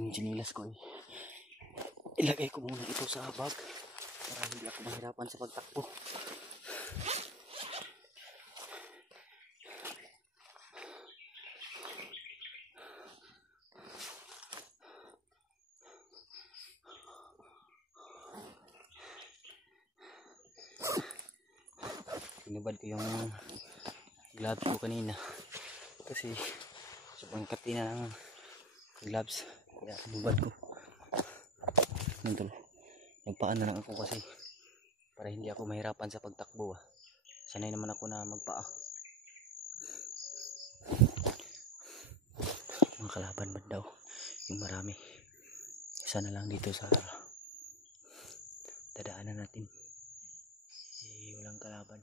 Yung chinilas ko ilagay ko muna ito sa bag para hindi ako mahirapan sa pagtakbo. Tinubad ko yung gloves ko kanina kasi sobrang kati na ng gloves, kaya tinubad ko. Nagpaano lang ako kasi para hindi ako mahirapan sa pagtakbo. Sanay naman ako na magpaa. Mga kalaban ba daw yung marami? Sana lang dito sa dadaanan natin walang kalaban.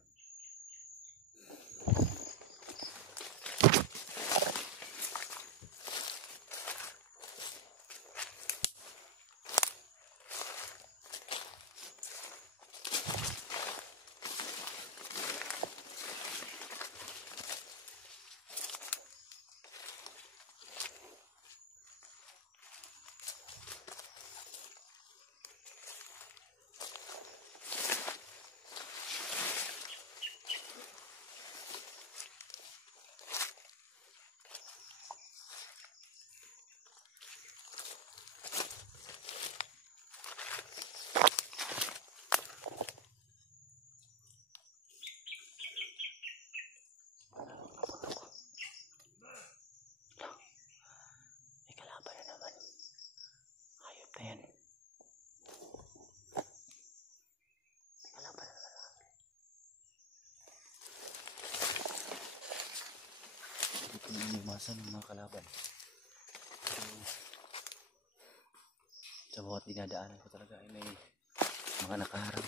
Iwasan ng mga kalaban. Sa bawat dinadaanan ko talaga ay may mga nakaharap.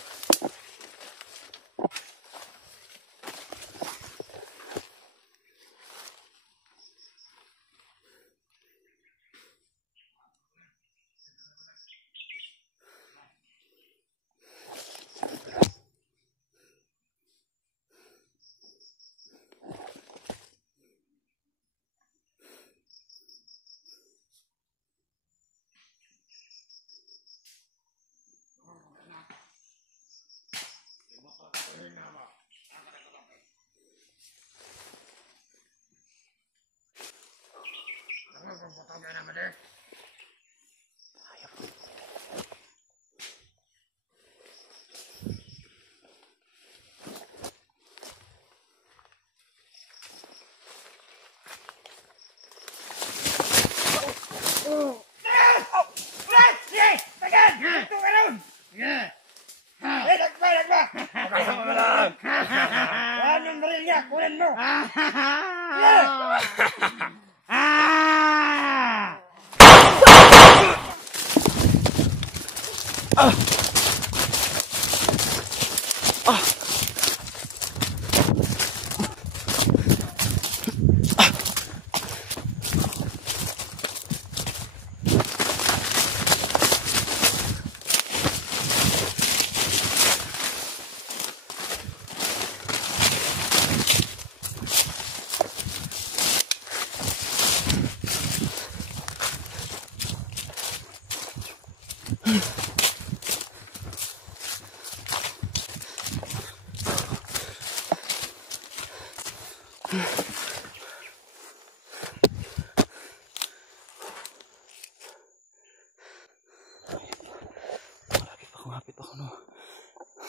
Malapit pa ako no.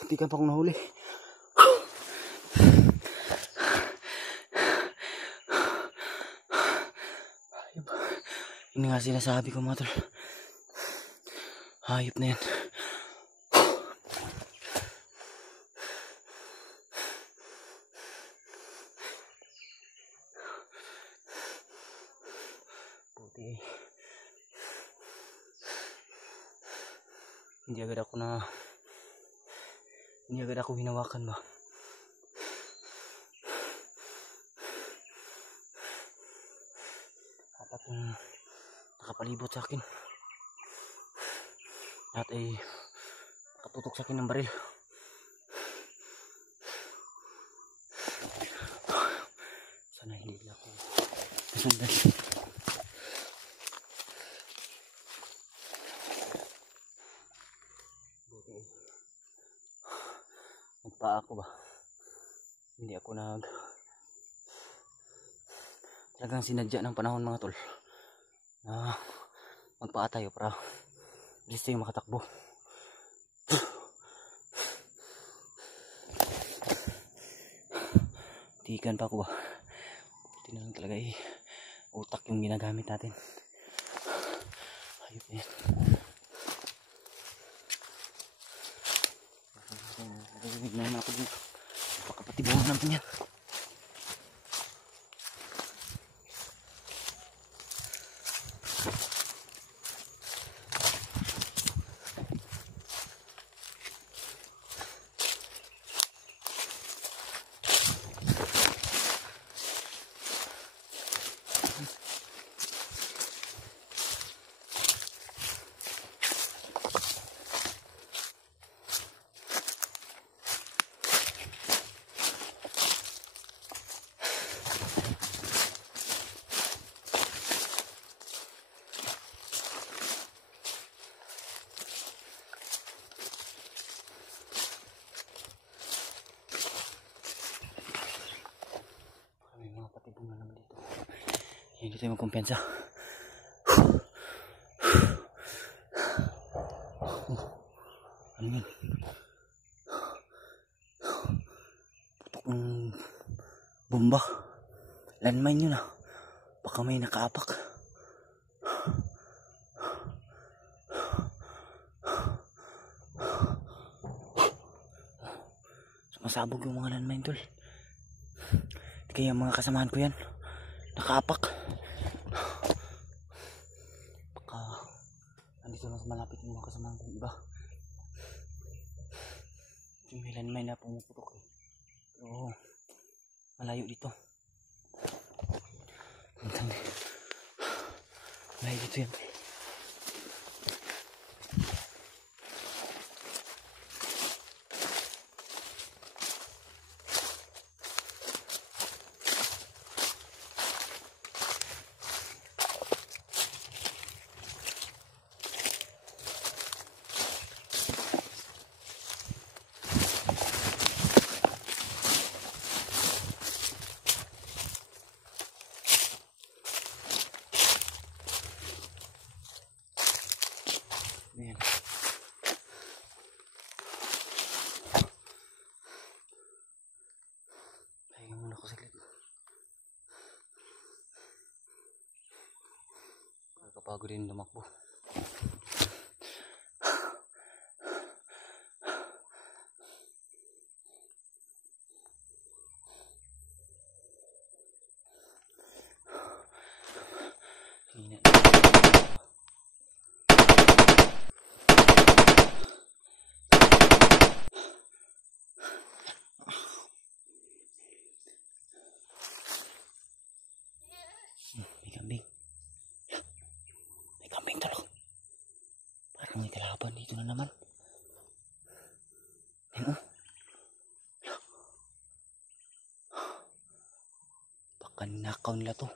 Hindi ka pa akong nahuli. Yun nga sinasabi ko mga tol. Hayop na yan. Puti. Hindi agad ako hinawakan ba. Itong nakapalibot sa akin. Lahat ay nakatutok sa akin ng baril. Sana hindi nila ako nasundan. Nagpaa ako ba? Hindi ako talagang sinadya ng panahon mga tol na magpaa tayo para bilis tayo makatakbo. Tigan pa ako ba? Buti na lang talaga utak yung ginagamit natin. Ayun yan. Narinig na naman ako dito. Pakapatibuhan natin yan. Hindi tayo magkumpensa. Ano yun? Putok ng bomba. Landmine yun ah. Baka may nakaapak. Sumasabog yung mga landmine tol. Kaya mga kasamahan ko yan nakaapak. Baka andito na sa malapit yung mga kasamahan kong iba. Yung may landmine na pumuputok eh. Pero malayo dito. Malayo dito yan. Ayan. Pahinga muna ako saglit. Nakakapagod din lumakbo. May kambing. May kambing tolong. Parang may kalaban dito na naman. Ayan o. Baka ninakaw nila to.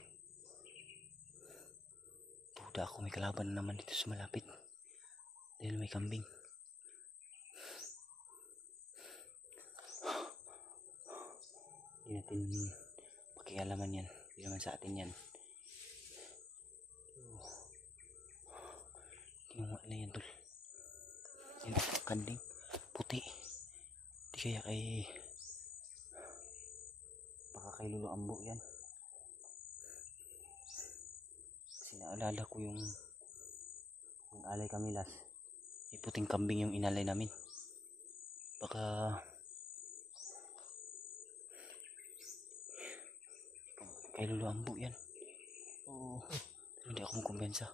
Duda ako may kalaban na naman dito sa malapit. Dahil may kambing. Hindi natin pakialaman yan. Hindi naman sa atin yan. Kinuha na yan tol. Yan kanding. Puti. Di kaya baka kay Lolo Ambo yan. Kasi naalala ko yung alay kami last. May puting kambing yung inalay namin. Baka kay Lolo Ambo yan. Oo. Hindi ako kumbensa.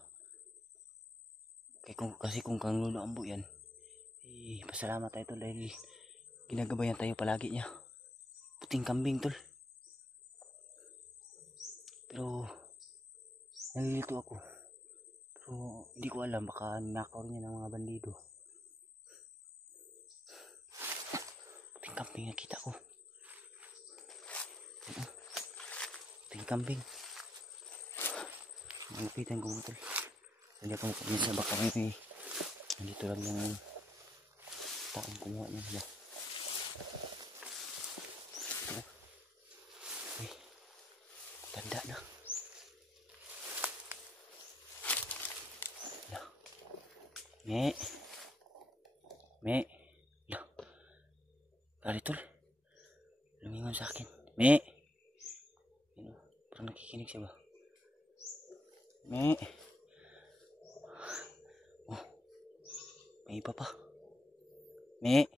Kasi kung kang Lolo Ambo yan, pasalamat tayo tol dahil ginagabayan tayo palagi niya. Puting kambing tol. Pero Nalilito ako. Pero hindi ko alam, baka nakaw rin yan ng mga bandido. Puting kambing nakita ko. Puting kambing. Malupitan ko mga tol. Hindi ako magpapinsa, baka may nandito lang yung taong kumuha niya nila. Uy, tanda na. Me. Lah. Kali tol. Lumingon sa akin. Me. Parang nakikinig siya ba? Me. Oh. May iba pa. Me.